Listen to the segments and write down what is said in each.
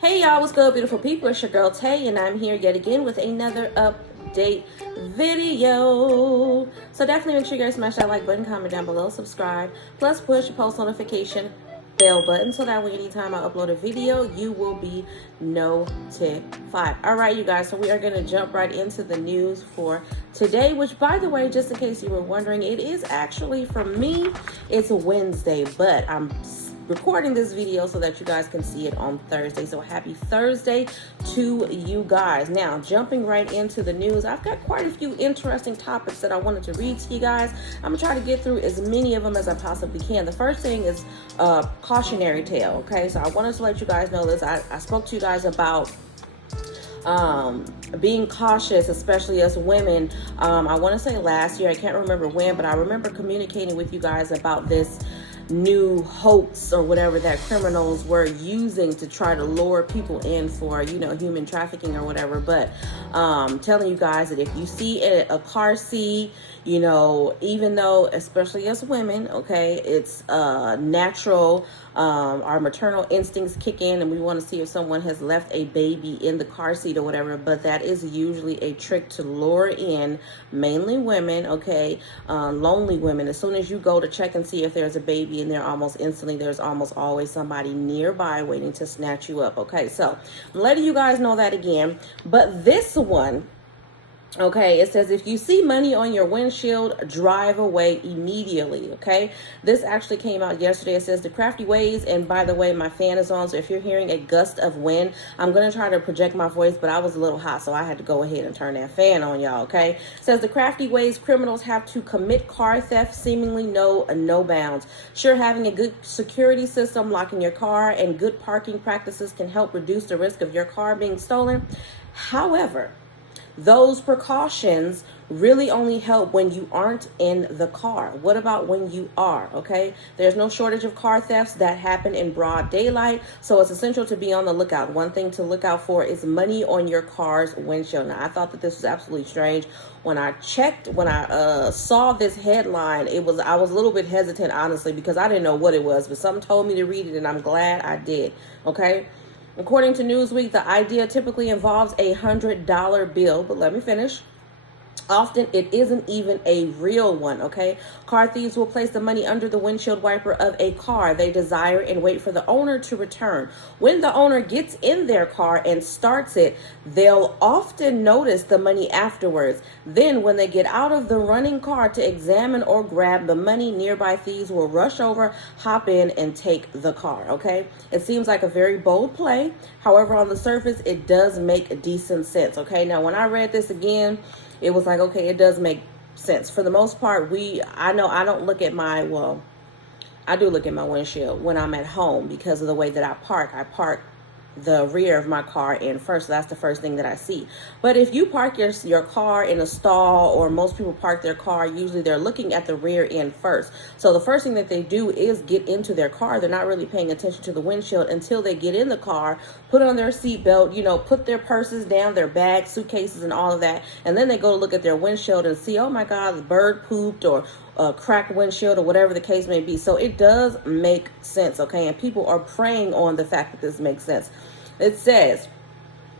Hey y'all, what's good, beautiful people? It's your girl Tay, and I'm here yet again with another update video. So definitely make sure you guys smash that like button, comment down below, subscribe, plus push the post notification bell button so that way anytime I upload a video, you will be notified. All right, you guys, so we are going to jump right into the news for today, which, by the way, just in case you were wondering, it is actually, for me, it's a Wednesday, but I'm recording this video so that you guys can see it on Thursday. So happy Thursday to you guys. Now, jumping right into the news, I've got quite a few interesting topics that I wanted to read to you guys. I'm gonna try to get through as many of them as I possibly can. The first thing is cautionary tale. Okay, so I wanted to let you guys know this. I spoke to you guys about being cautious, especially as women. I want to say last year, I can't remember when, but I remember communicating with you guys about this new hoax or whatever that criminals were using to try to lure people in for, human trafficking or whatever. But telling you guys that if you see a car seat, even though, especially as women, okay, it's natural, our maternal instincts kick in and we want to see if someone has left a baby in the car seat or whatever, but that is usually a trick to lure in mainly women, okay, lonely women. As soon as you go to check and see if there's a baby in there, almost instantly there's almost always somebody nearby waiting to snatch you up. Okay, so I'm letting you guys know that again. But this one, okay, it says if you see money on your windshield, drive away immediately. Okay, this actually came out yesterday. It says the crafty ways, and by the way, my fan is on, so if you're hearing a gust of wind, I'm going to try to project my voice, but I was a little hot, so I had to go ahead and turn that fan on, y'all. Okay, it says the crafty ways criminals have to commit car theft seemingly know no bounds. Sure, having a good security system, locking your car, and good parking practices can help reduce the risk of your car being stolen. However, those precautions really only help when you aren't in the car. What about when you are? Okay, there's no shortage of car thefts that happen in broad daylight, so it's essential to be on the lookout. One thing to look out for is money on your car's windshield. Now, I thought that this was absolutely strange. When I saw this headline, I was a little bit hesitant, honestly, because I didn't know what it was, but something told me to read it, and I'm glad I did. Okay. According to Newsweek, the idea typically involves a $100 bill, but let me finish. Often it isn't even a real one, okay? Car thieves will place the money under the windshield wiper of a car they desire and wait for the owner to return. When the owner gets in their car and starts it, they'll often notice the money afterwards. Then when they get out of the running car to examine or grab the money, nearby thieves will rush over, hop in, and take the car, okay? It seems like a very bold play. However, on the surface, it does make decent sense, okay? Now, when I read this again, it was like, okay, it does make sense. For the most part, I know I don't look at I do look at my windshield when I'm at home because of the way that I park. I park the rear of my car in first, so that's the first thing that I see. But if you park your car in a stall, or most people park their car, usually they're looking at the rear end first. So the first thing that they do is get into their car. They're not really paying attention to the windshield until they get in the car, put on their seatbelt, put their purses down, their bags, suitcases, and all of that, and then they go to look at their windshield and see, oh my God, the bird pooped, or cracked windshield, or whatever the case may be. So it does make sense, okay? And people are preying on the fact that this makes sense. It says,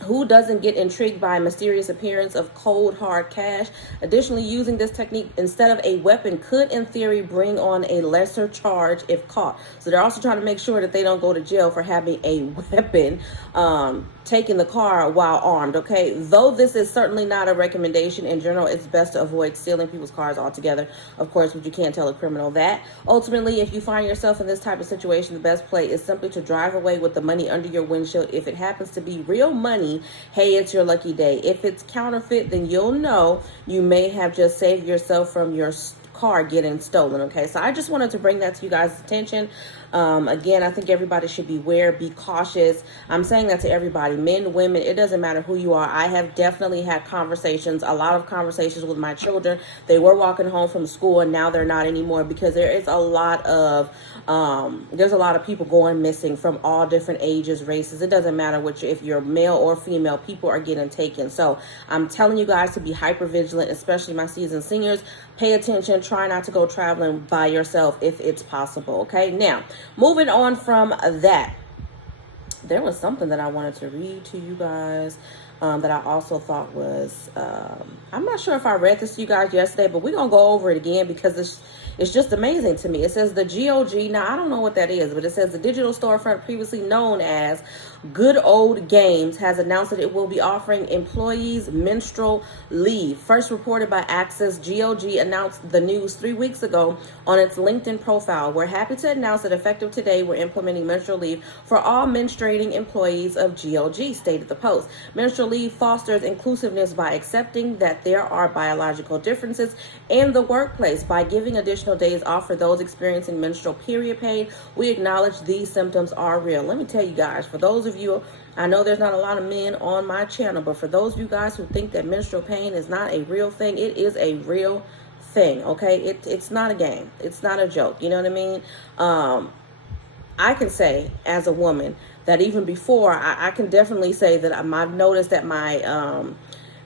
who doesn't get intrigued by a mysterious appearance of cold, hard cash? Additionally, using this technique instead of a weapon could, in theory, bring on a lesser charge if caught. So they're also trying to make sure that they don't go to jail for having a weapon, taking the car while armed, okay? Though this is certainly not a recommendation, in general, it's best to avoid stealing people's cars altogether, of course, but you can't tell a criminal that. Ultimately, if you find yourself in this type of situation, the best play is simply to drive away with the money under your windshield. If it happens to be real money, hey, it's your lucky day. If it's counterfeit, then you'll know you may have just saved yourself from your car getting stolen, okay? So I just wanted to bring that to you guys' attention. Again, I think everybody should beware, be cautious. I'm saying that to everybody, men, women, it doesn't matter who you are. I have definitely had a lot of conversations with my children. They were walking home from school and now they're not anymore, because there is a lot of people going missing from all different ages, races. It doesn't matter if you're male or female, people are getting taken. So I'm telling you guys to be hyper vigilant, especially my seasoned seniors. Pay attention. Try not to go traveling by yourself if it's possible. Okay. Now, moving on from that. there was something that I wanted to read to you guys that I also thought was, I'm not sure if I read this to you guys yesterday, but we're going to go over it again because it's just amazing to me. It says the GOG, now I don't know what that is, but it says the digital storefront previously known as Good Old Games has announced that it will be offering employees menstrual leave. First reported by Access, GOG announced the news 3 weeks ago on its LinkedIn profile. We're happy to announce that effective today, we're implementing menstrual leave for all menstruating employees of GOG, stated the post. Menstrual leave fosters inclusiveness by accepting that there are biological differences in the workplace. By giving additional days off for those experiencing menstrual period pain, we acknowledge these symptoms are real. Let me tell you guys, for those of you, I know there's not a lot of men on my channel, but for those of you guys who think that menstrual pain is not a real thing, it is a real thing, okay? It's not a game. It's not a joke. You know what I mean? I can say as a woman that even before, I can definitely say that I've noticed that my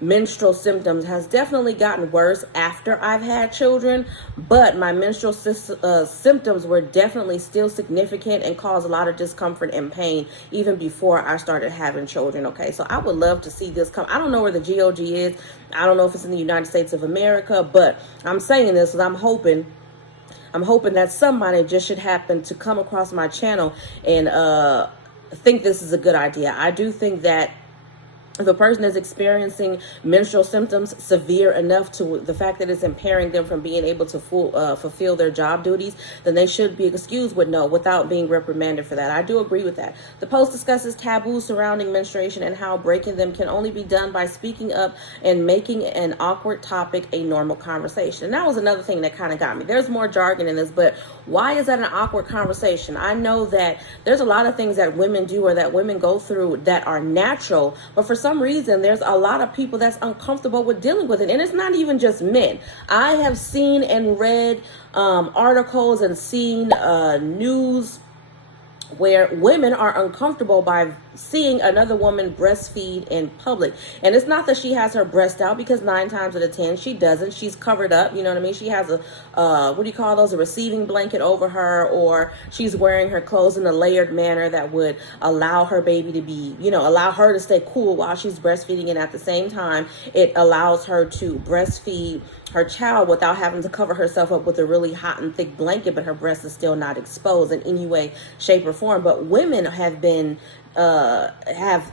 menstrual symptoms has definitely gotten worse after I've had children, but my menstrual symptoms were definitely still significant and caused a lot of discomfort and pain even before I started having children. Okay, so I would love to see this come. I don't know where the GOG is. I don't know if it's in the United States of America, but I'm saying this because I'm hoping that somebody just should happen to come across my channel and think this is a good idea. I do think that if a person is experiencing menstrual symptoms severe enough to the fact that it's impairing them from being able to fulfill their job duties, then they should be excused without being reprimanded for that. I do agree with that. The post discusses taboos surrounding menstruation and how breaking them can only be done by speaking up and making an awkward topic a normal conversation. And that was another thing that kind of got me. There's more jargon in this, but why is that an awkward conversation? I know that there's a lot of things that women do or that women go through that are natural, but for some reason there's a lot of people that's uncomfortable with dealing with it. And it's not even just men. I have seen and read articles and seen news where women are uncomfortable by seeing another woman breastfeed in public. And it's not that she has her breast out, because 9 times out of 10 she doesn't. She's covered up, you know what I mean? She has a what do you call those, a receiving blanket over her, or she's wearing her clothes in a layered manner that would allow her baby to be, allow her to stay cool while she's breastfeeding, and at the same time it allows her to breastfeed her child without having to cover herself up with a really hot and thick blanket, but her breast is still not exposed in any way, shape, or form. But women have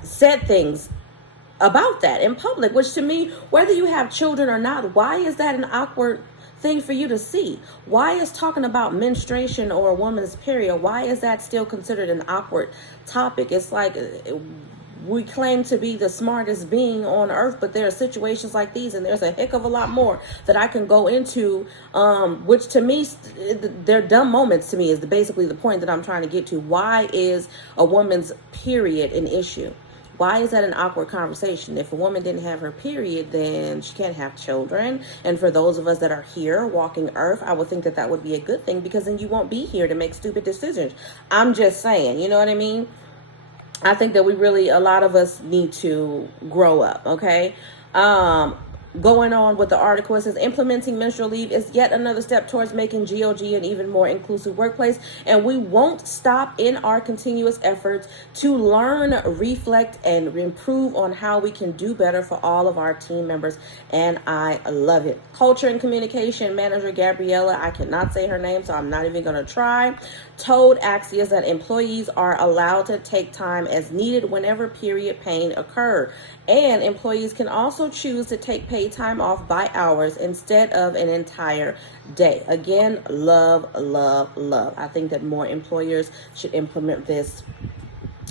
said things about that in public, which to me, whether you have children or not, why is that an awkward thing for you to see? Why is talking about menstruation or a woman's period, why is that still considered an awkward topic? It's like we claim to be the smartest being on earth, but there are situations like these, and there's a heck of a lot more that I can go into, which to me, they're dumb moments to me, is basically the point that I'm trying to get to. Why is a woman's period an issue? Why is that an awkward conversation? If a woman didn't have her period, then she can't have children. And for those of us that are here walking earth, I would think that that would be a good thing, because then you won't be here to make stupid decisions. I'm just saying, you know what I mean? I think that a lot of us need to grow up, okay? Going on with the article, it says implementing menstrual leave is yet another step towards making GOG an even more inclusive workplace, and we won't stop in our continuous efforts to learn, reflect, and improve on how we can do better for all of our team members, and I love it. Culture and Communication Manager Gabriella, I cannot say her name, so I'm not even going to try, told Axios that employees are allowed to take time as needed whenever period pain occur. And employees can also choose to take paid time off by hours instead of an entire day. Again, love, love, love. I think that more employers should implement this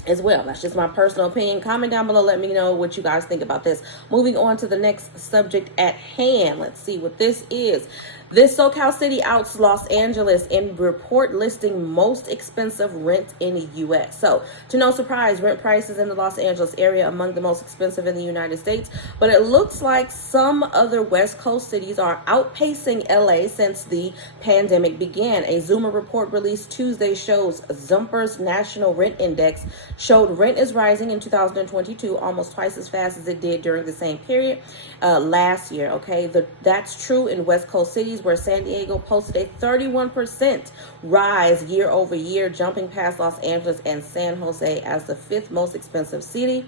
as well. That's just my personal opinion. Comment down below. Let me know what you guys think about this. Moving on to the next subject at hand. Let's see what this is. This SoCal city outs Los Angeles in report listing most expensive rent in the U.S. So, to no surprise, rent prices in the Los Angeles area among the most expensive in the United States. But it looks like some other West Coast cities are outpacing LA since the pandemic began. A Zoomer report released Tuesday shows Zumper's National Rent Index showed rent is rising in 2022 almost twice as fast as it did during the same period last year. Okay, that's true in West Coast cities, cities, where San Diego posted a 31% rise year over year, jumping past Los Angeles and San Jose as the fifth most expensive city.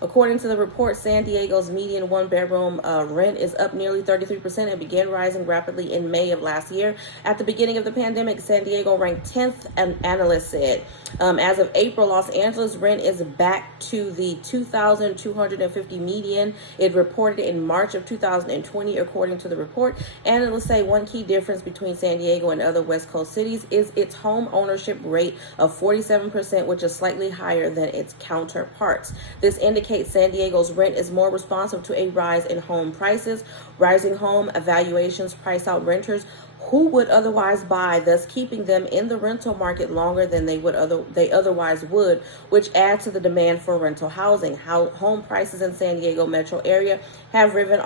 According to the report, San Diego's median one-bedroom rent is up nearly 33% and began rising rapidly in May of last year. At the beginning of the pandemic, San Diego ranked 10th, an analyst said. As of April, Los Angeles rent is back to the 2,250 median it reported in March of 2020, according to the report. Analysts say one key difference between San Diego and other West Coast cities is its home ownership rate of 47%, which is slightly higher than its counterparts. This indicates San Diego's rent is more responsive to a rise in home prices. Rising home evaluations price out renters who would otherwise buy, thus keeping them in the rental market longer than they otherwise would, which adds to the demand for rental housing. Home prices in San Diego metro area have risen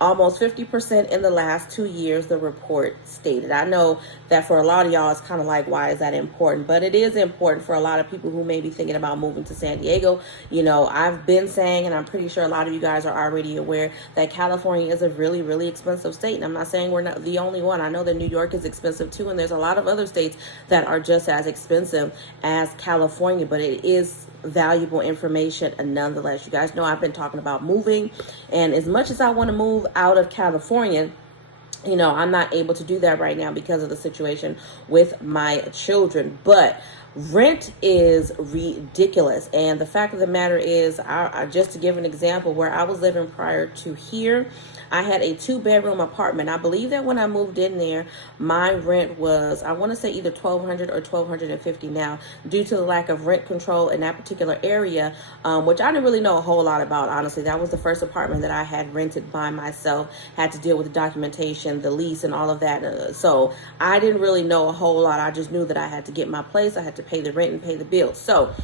almost 50% in the last 2 years, the report stated. I know that for a lot of y'all, it's kind of like, why is that important? But it is important for a lot of people who may be thinking about moving to San Diego. You know, I've been saying, and I'm pretty sure a lot of you guys are already aware, that California is a really, really expensive state. And I'm not saying we're not the only one. I know that New York is expensive too, and there's a lot of other states that are just as expensive as California, but it is valuable information. And nonetheless, you guys know I've been talking about moving, and as much as I want to move out of California, you know, I'm not able to do that right now because of the situation with my children. But rent is ridiculous, and the fact of the matter is, I just to give an example, where I was living prior to here, I had a 2-bedroom apartment. I believe that when I moved in there, my rent was, I want to say, either $1,200 or $1,250 now, due to the lack of rent control in that particular area, which I didn't really know a whole lot about, honestly. That was the first apartment that I had rented by myself, had to deal with the documentation, the lease, and all of that. So I didn't really know a whole lot. I just knew that I had to get my place, I had to pay the rent and pay the bills. So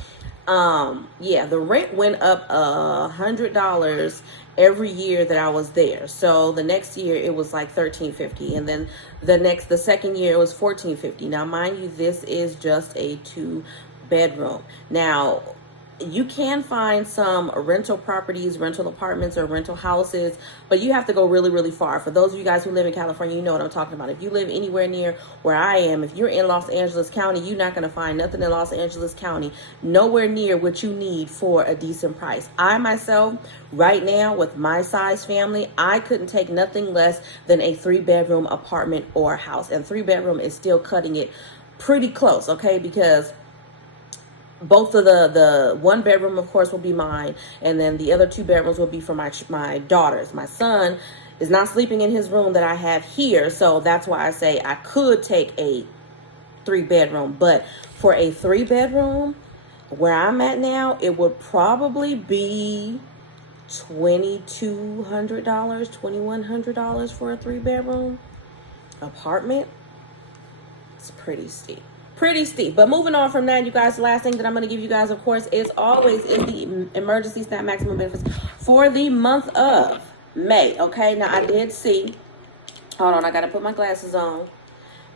yeah, the rent went up $100 every year that I was there. So the next year it was like $1,350, and then the second year it was $1,450. Now, mind you, this is just a 2-bedroom. Now, you can find some rental properties, rental apartments, or rental houses, but you have to go really, really far. For those of you guys who live in California, you know what I'm talking about. If you live anywhere near where I am, if you're in Los Angeles County, you're not going to find nothing in Los Angeles County, nowhere near what you need for a decent price. I myself, right now, with my size family, I couldn't take nothing less than a 3-bedroom apartment or house. And 3-bedroom is still cutting it pretty close, okay? Because both of the 1-bedroom, of course, will be mine, and then the other 2 bedrooms will be for my daughters. My son is not sleeping in his room that I have here, so that's why I say I could take a 3-bedroom. But for a 3-bedroom, where I'm at now, it would probably be $2,200, $2,100 for a 3-bedroom apartment. It's pretty steep. But moving on from that, you guys, the last thing that I'm going to give you guys, of course, is the emergency SNAP maximum benefits for the month of May. Okay, now I did see, hold on, I got to put my glasses on,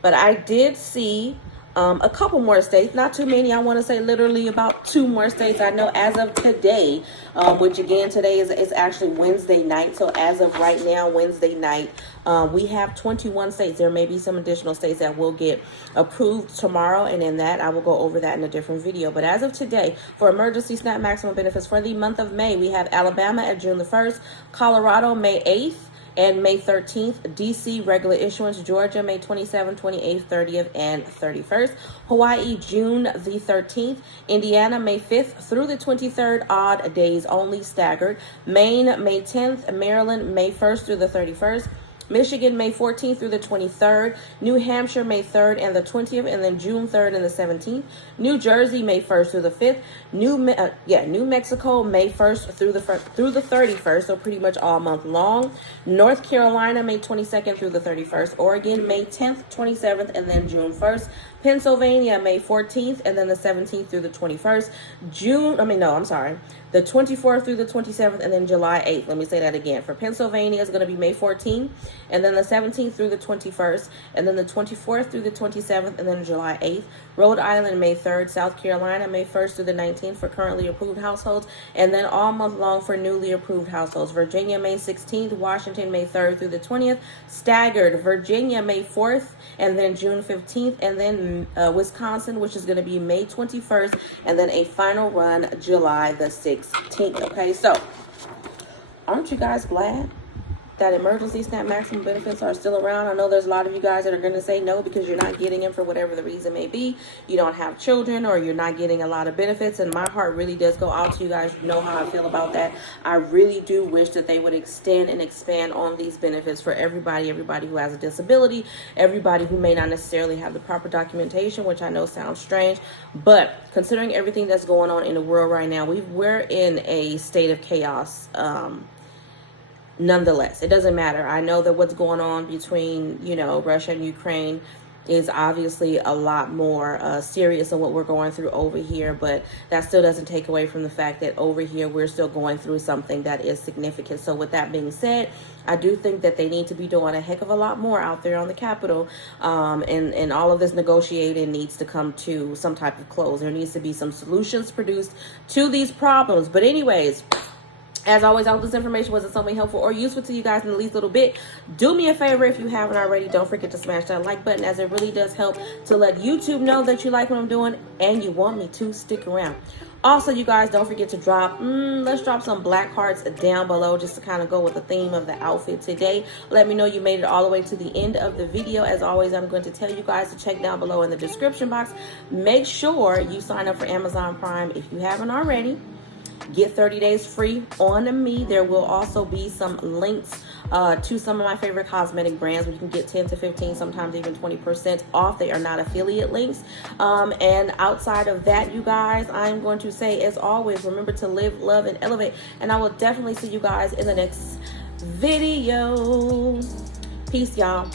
but I did see a couple more states, not too many. I want to say literally about 2 more states. I know as of today, which again, today is actually Wednesday night. So as of right now, Wednesday night, we have 21 states. There may be some additional states that will get approved tomorrow, and in that, I will go over that in a different video. But as of today, for emergency SNAP maximum benefits for the month of May, we have Alabama at June the 1st, Colorado May 8th, and May 13th, DC regular issuance, Georgia May 27th, 28th, 30th, and 31st, Hawaii June the 13th, Indiana May 5th through the 23rd, odd days only, staggered, Maine May 10th, Maryland May 1st through the 31st, Michigan May 14th through the 23rd, New Hampshire May 3rd and the 20th, and then June 3rd and the 17th, New Jersey May 1st through the 5th, New Mexico May 1st through the 31st, so pretty much all month long, North Carolina May 22nd through the 31st, Oregon May 10th, 27th, and then June 1st, Pennsylvania May 14th and then the 17th through the 21st, the 24th through the 27th, and then July 8th. Let me say that again. For Pennsylvania, it's going to be May 14th, and then the 17th through the 21st, and then the 24th through the 27th, and then July 8th. Rhode Island, May 3rd. South Carolina, May 1st through the 19th for currently approved households, and then all month long for newly approved households. Virginia, May 16th. Washington, May 3rd through the 20th. Staggered, Virginia, May 4th, and then June 15th, and then Wisconsin, which is going to be May 21st, and then a final run July the 16th. Okay, so aren't you guys glad that emergency SNAP maximum benefits are still around? I know there's a lot of you guys that are going to say no because you're not getting them for whatever the reason may be. You don't have children, or you're not getting a lot of benefits, and my heart really does go out to you guys. You know how I feel about that. I really do wish that they would extend and expand on these benefits for everybody who has a disability, everybody who may not necessarily have the proper documentation, which I know sounds strange, but considering everything that's going on in the world right now, we're in a state of chaos. Nonetheless, it doesn't matter. I know that what's going on between, Russia and Ukraine is obviously a lot more serious than what we're going through over here, but that still doesn't take away from the fact that over here we're still going through something that is significant. So with that being said, I do think that they need to be doing a heck of a lot more out there on the Capitol, and all of this negotiating needs to come to some type of close. There needs to be some solutions produced to these problems. But anyways, as always, I hope this information wasn't something helpful or useful to you guys in the least little bit. Do me a favor if you haven't already. Don't forget to smash that like button, as it really does help to let YouTube know that you like what I'm doing and you want me to stick around. Also, you guys, don't forget to let's drop some black hearts down below just to kind of go with the theme of the outfit today. Let me know you made it all the way to the end of the video. As always, I'm going to tell you guys to check down below in the description box. Make sure you sign up for Amazon Prime if you haven't already. Get 30 days free on me. There will also be some links to some of my favorite cosmetic brands where you can get 10 to 15, sometimes even 20% off. They are not affiliate links. And outside of that, you guys, I'm going to say, as always, remember to live, love, and elevate. And I will definitely see you guys in the next video. Peace, y'all.